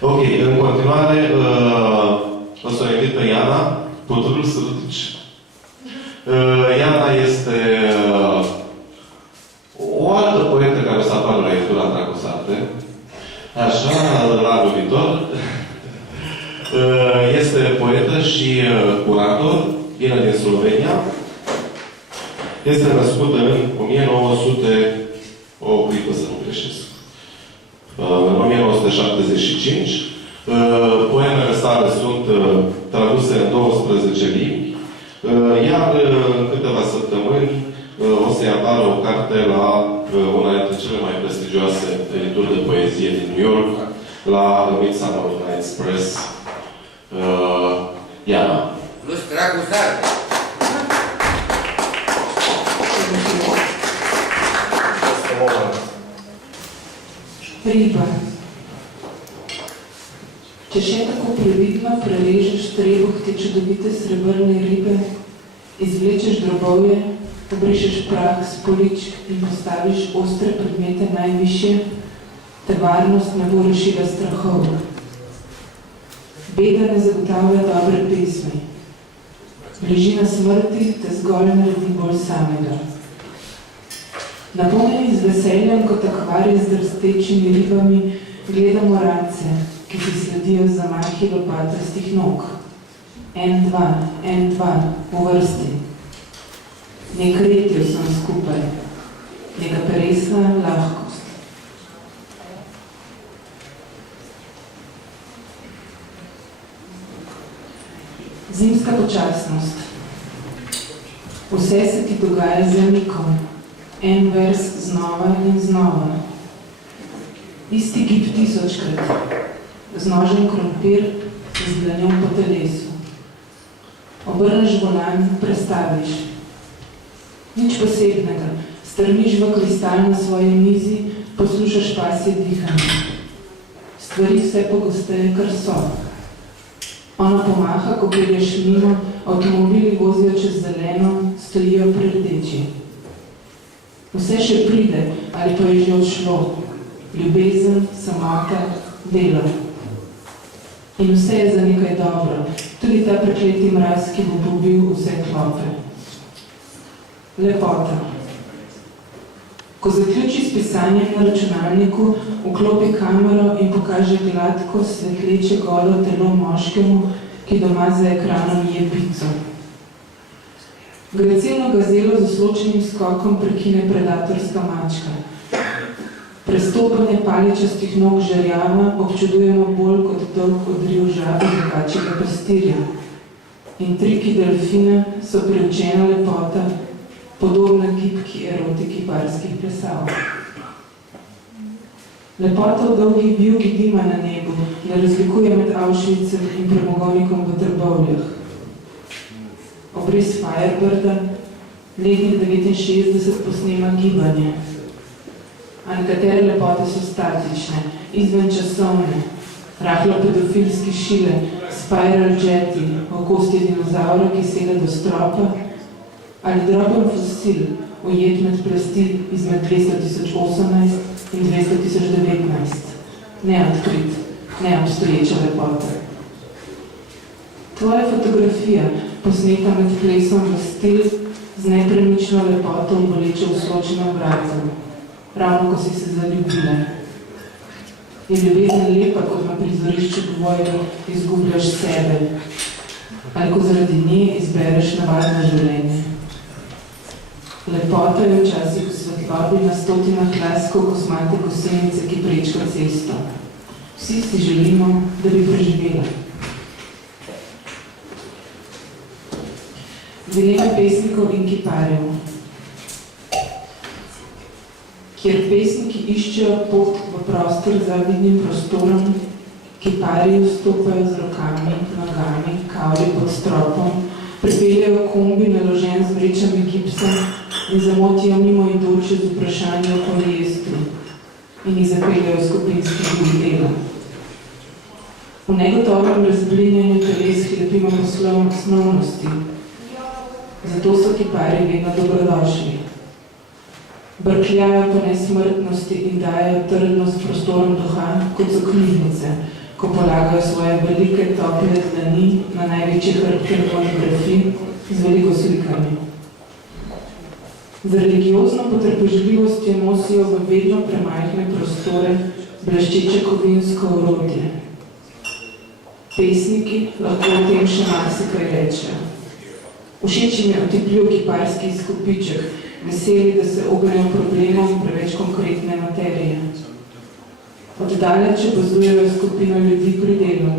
Ok, în continuare o să o invit pe Iana, Pătrul Sărutici. Iana este o altă poetă care o să apară la Editura Dragosate. Așa, la anul viitor. Este poetă și curator, vine din Slovenia. Este născută în 1975. Poemele sale sunt traduse în 12 limbi, iar în câteva săptămâni o să-i apară o carte la una dintre cele mai prestigioase edituri de poezie din New York, la Midsummer Night's Press. Iana. Plus Dragosate. Riba. Če še tako previdno prerežeš trebuh te čudovite srebrne ribe, izvlečeš drobovje, obrišeš prah s poličk in postaviš ostre predmete najvišje, te varnost ne bo rešila strahov. Beda ne zagotavlja dobre pesmi. Bližina smrti te zgolj naredi bolj samega. Napolnjeni z veseljem kot akvarij z drstečimi ribami gledamo race, ki si sledijo za majhi lopatastih nog. En, dva, v vrsti. Nek retjo sem skupaj, neka peresna lahkost. Zimska počasnost. Vse se ti dogaja z zamikom. En vers znova in znova. Isti gib 1000-krat. Znožen krompir z dlanjom po telesu. Obrneš volan, prestaviš. Nič posebnega. Strmiš v kristal na svoji mizi, poslušaš pasje dihanje. Stvari vse pogosteje, kar so. Ona pomaha, ko pelješ mimo, avtomobili vozijo čez zeleno, stojijo pri rdeči. Vse še pride, ali pa je že odšlo. Ljubezen, samota, delo. In vse je za nekaj dobro. Tudi ta prekleti mraz, ki bo pobil vse klope. Lepota. Ko zaključi s pisanjem na računalniku, vklopi kamero in pokaže gladko, svetleče golo telo moškemu, ki doma za ekranom je pico. Gracilno gazelo z osločenim skokom prekine predatorska mačka. Prestopanje paličastih nog žerjava občudujemo bolj kot dolg odriv žabe drugačega pastirja. In triki delfina so priučena lepota, podobna gibki erotiki barskih plesav. Lepota v dolgi vijugi dima na nebu ne razlikuje med Auschwitzem in premogovnikom v Trbovljah. Obris Firebirda, letnik 69 posnema gibanje. A nekatere lepote so statične, izvenčasovne, rahlo pedofilski šile, spiral jeti, okosti dinozaura, ki sega do stropa, ali droben fosil, ujet med plasti izmed 200.018 in 200.019. Neodkrit, neobstoječa lepota. Tvoja fotografija, posneta med plesom v stil, z nepremično lepoto boleče v sločenem vratu, ravno ko si se zaljubila. Je ljubezen lepa, kot na prizorišču dvojega izgubljaš sebe, ali ko zaradi nje izbereš navadno življenje. Lepota je včasih v svetlobi na stotinah laskov kosmate kosenice, ki prečka cesto. Vsi si želimo, da bi preživela. Dilema pesnikov in kiparjev. Kjer pesniki iščejo pot v prostor za vidnim prostorom, kiparji vstopajo z rokami, nogami, kavli pod stropom, pripeljajo kombi naložen z vrečami gipsa in zamotijo mimo idoče z vprašanjem o poliestru in jih zapeljajo skupinski dela. V negotovem razblinjanju teles hlepimo poslovnosti. Zato so kiparji vedno dobrodošli. Brkljajo po nesmrtnosti in dajo trdnost prostorom duha, kot so knjižnice, ko polagajo svoje velike tople dlani na največje hrbte monografij z veliko slikami. Z religiozno potrpežljivostjo nosijo v vedno premajhne prostore bleščeče kovinsko orodje. Pesniki lahko o tem še marsikaj rečejo. Všeč jim je otipljiv kiparski izkupiček, veseli, da se ognejo problemom preveč konkretne materije. Oddaleč opazdujejo skupino ljudi pri delu.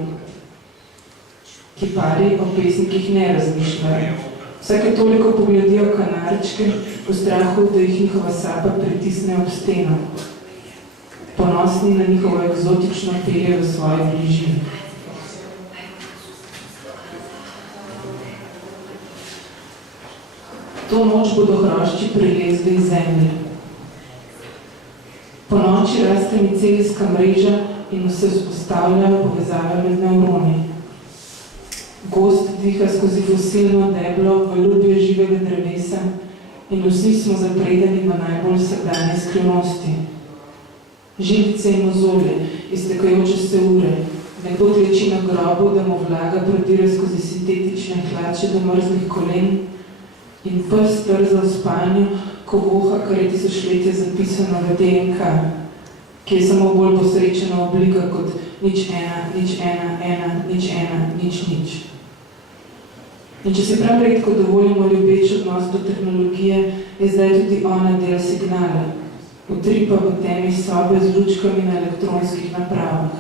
Kipari o pesnikih ne razmišljajo. Vsake toliko pogledijo kanarčke v strahu, da jih njihova sapa pritisne ob steno. Ponosni na njihovo eksotično pelje v svoji bližini. To noč bodo hrošči prilezli iz zemlje. Po noči raste miceljska mreža in se vzpostavljajo povezave med nevroni. Gost diha skozi fosilno deblo v ljubje živega drevesa in vsi smo zapredeni v najbolj vsakdanje skrivnosti. Živce in mozolje, iztekajoče se ure, nekdo kleči na grobu, da mu vlaga prodire skozi sintetične hlače do mrzlih kolen in pes trza v spanju, ko voha, kar je tisočletje zapisano v DNK, ki je samo bolj posrečena oblika kot nič ena, nič ena, ena, nič ena, nič, nič. In če si prav redko dovolimo ljubeč odnos do tehnologije, je zdaj tudi ona del signala, utripa v temi sobe z lučkami na elektronskih napravah.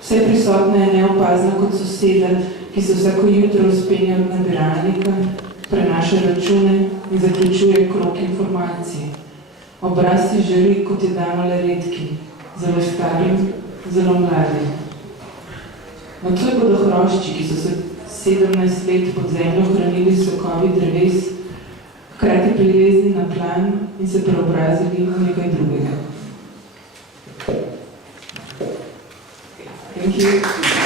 Vse prisotna je neopazna kot soseda, ki se vsako jutro vzpenja od nabiralnika, prenaša račune in zaključuje krog informacij. Obraz si želi, kot je dano le redki, zelo starim, zelo mladim. Nocoj bodo hrošči, ki so se 17 let pod zemljo hranili sokovi dreves, hkrati prilezni na plan in se preobrazili v nekaj drugega. Thank you.